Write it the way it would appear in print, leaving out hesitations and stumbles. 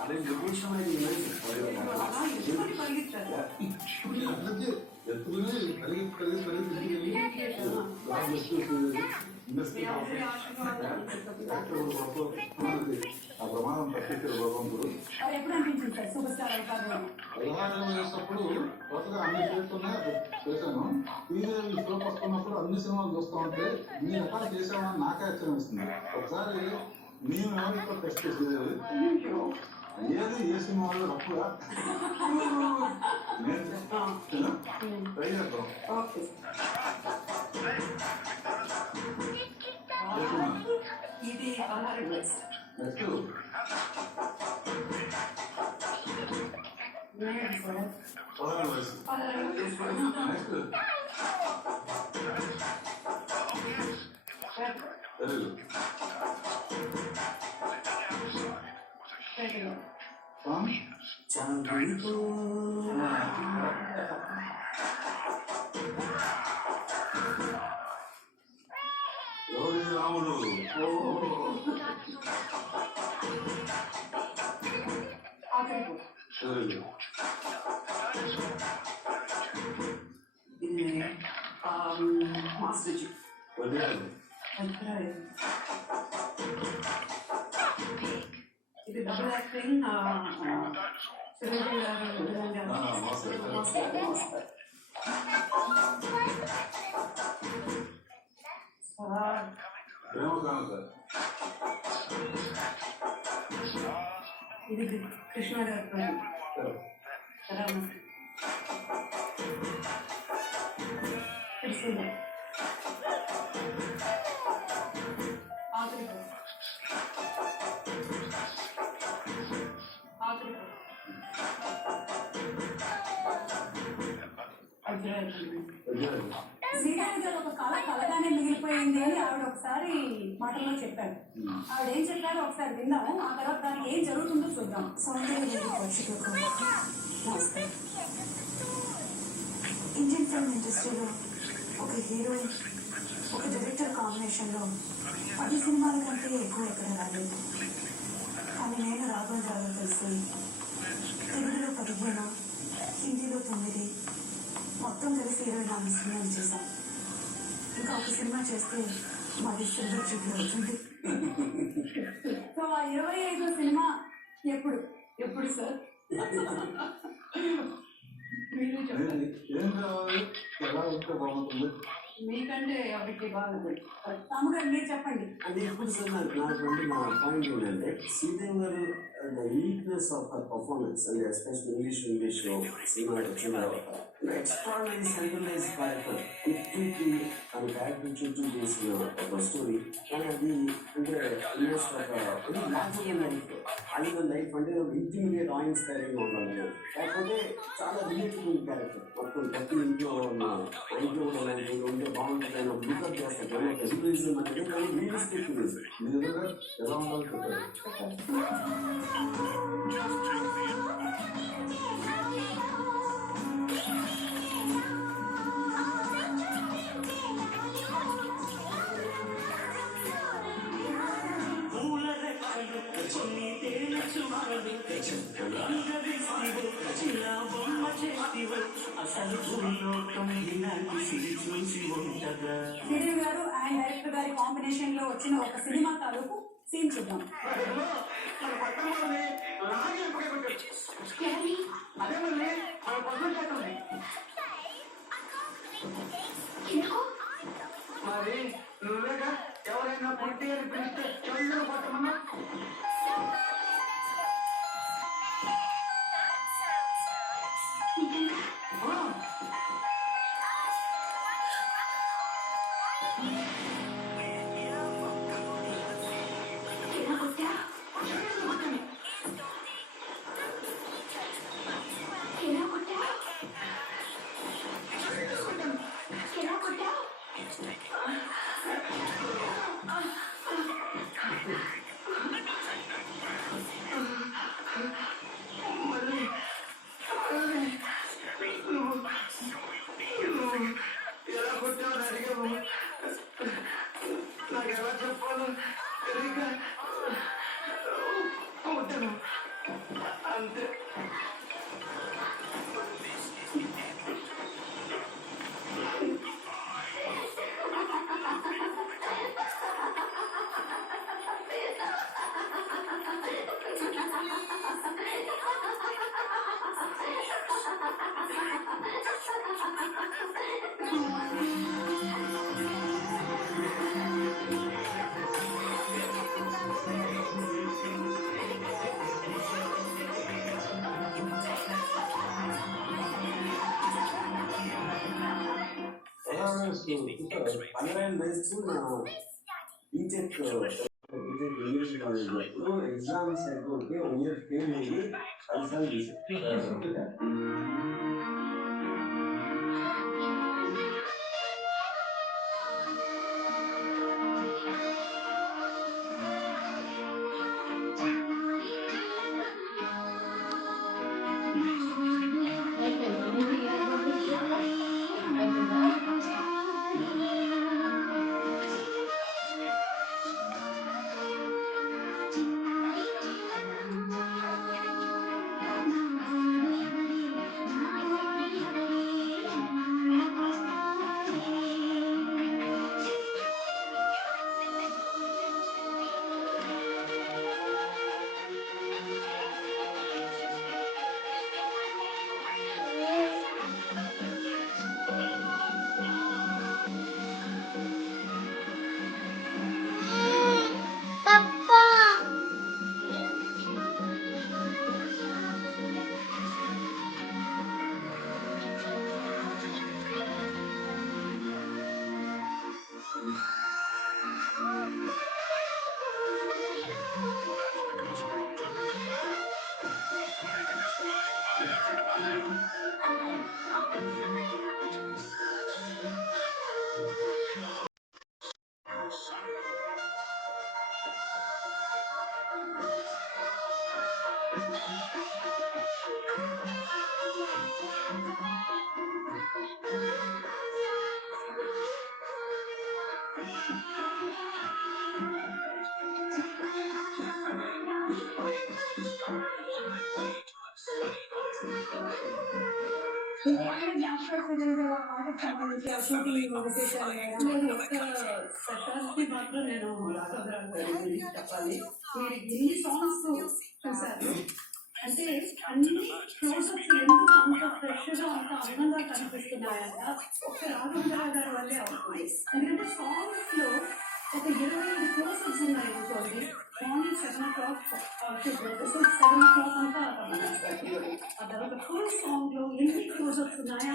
అదే నిర్వచనమైన ఆ ప్రమాదం తప్పించారు భగవంతుడు. వ్యవహారం చేసినప్పుడు కొత్తగా అన్ని చేస్తున్నా చేశాను. టీవీ షోకి వస్తున్నప్పుడు అన్ని సినిమాలు చూస్తూ ఉంటే ఇన్ని రకాలు చేసామని నాకే ఆశ్చర్యం ఇస్తుంది. ఒకసారి మేము ఎవరితో టెస్ట్ చేసేది ఏది ఏ సినిమాలో రప్పుగా నేను ట్రై చేద్దాం. ఇది నెక్స్ట్ పదహారు వయసు నెక్స్ట్ తెలుగు ఎవరి రాముడు తెలుగు ఇది మాస్టర్ జీ వదిలేదు ఇది డబుల్ యాక్టింగ్ చిరంజీవి గారు ఇది కృష్ణ గారు శ్రీకాంత్ గారు ఒక కళ కలగానే మిగిలిపోయింది అని ఆవిడ ఒకసారి మాటల్లో చెప్పారు. ఆవిడ ఏం చెప్పారో ఒకసారి విందాము. ఆ తర్వాత దానికి ఏం జరుగుతుందో చూద్దాం. ఇండియన్ ఫిల్మ్ ఇండస్ట్రీలో ఒక హీరోయిన్ ఒక డైరెక్టర్ కాంబినేషన్లో 10 సినిమాల కంటే ఎక్కువ ఎక్కడ రాలేదు. కానీ నేను రాఘవేంద్రరావు కలిసి తెలుగులో 15, హిందీలో 9, మొత్తం కలిసి 24 సినిమాలు చేశాం. ఇంకా ఒక సినిమా చేస్తే మాది సిల్వర్ జూబ్లీ అవుతుంది. సో ఆ 25వ సినిమా ఎప్పుడు ఎప్పుడు సార్? ఏం కావాలి ఎలా ఉంటే బాగుంటుంది మీకంటే ఎవరికి బాగుంది. తమ్ముగారు మీరు చెప్పండి. అది ఎప్పుడు సార్ నాటువంటి నా పాయింట్ ఏంటంటే శ్రీదేవి గారు the uniqueness of her performance and special English cinema వచ్చిన తర్వాత ఎక్స్ట్రాడనరీ సెంట్రలైజ్ క్యారెక్టర్ చుట్టూ తన క్యారెక్టర్ చుట్టూ చేసిన ఒక స్టోరీ. కానీ అది అంటే ఆల్మోస్ట్ ఒక న్యాచురల్ లైఫ్, అది లైఫ్ అంటే ఇంటిమీడియట్ ఆయిన్స్ క్యారెక్టర్ ఉండాలి. కాకపోతే చాలా రిలేటబుల్ క్యారెక్టర్. మొత్తం ప్రతి ఇంట్లో ఉన్న ఇంట్లో ఉంటే బాగుంటుంది అని బిల్డప్ చేస్తారు. కానీ ఎడ్యుకేషన్ అనేది కానీ రియలిస్టిక్ నిజంగా ఎలా ఉండాలి చెప్పారు. శ్రీదేవి గారు అండ్ డైరెక్టర్ గారి కాంబినేషన్ లో వచ్చిన ఒక సినిమా తాలూకు సీన్ చూద్దాం. మరి నువ్వేగా ఎవరైనా పొట్టి అని పిలిస్తే చెల్లెలు కొట్టమన్నా ఎలా కొట్టా పన్నెండు వేస్తూ నా బీటెక్ ఇంగ్లీష్ కాలేజ్లో ఎగ్జామ్స్ అయిపోతే ఇయర్ ఫెయిల్ అయ్యి ఫలితాలు తీసుకుంటారు. పాటకు సంబంధించి ఆ షూటింగ్ విశేషాలు లేదు, ఒక్క స్పెషాలిటీ మాత్రం నేను రాఘవరావు గారి గురించి చెప్పాలి. మీరు ఎన్ని సాంగ్స్ చూశారు అంటే అన్ని క్లోజప్స్ ఎందుకు అంత ఫ్రెష్గా అంత అందంగా కనిపిస్తున్నాయంట ఒక్క రాఘవరావు గారి వల్లే అవుతుంది. ఎందుకంటే సాంగ్స్ లో ఒక 25 క్లోజప్స్ ఉన్నాయి అనుకోండి. మార్నింగ్ 7 o'clock 7 o'clock అంతా ఆ తర్వాత ఫుల్ సాంగ్ లో ఎన్ని క్లోజప్స్ ఉన్నాయా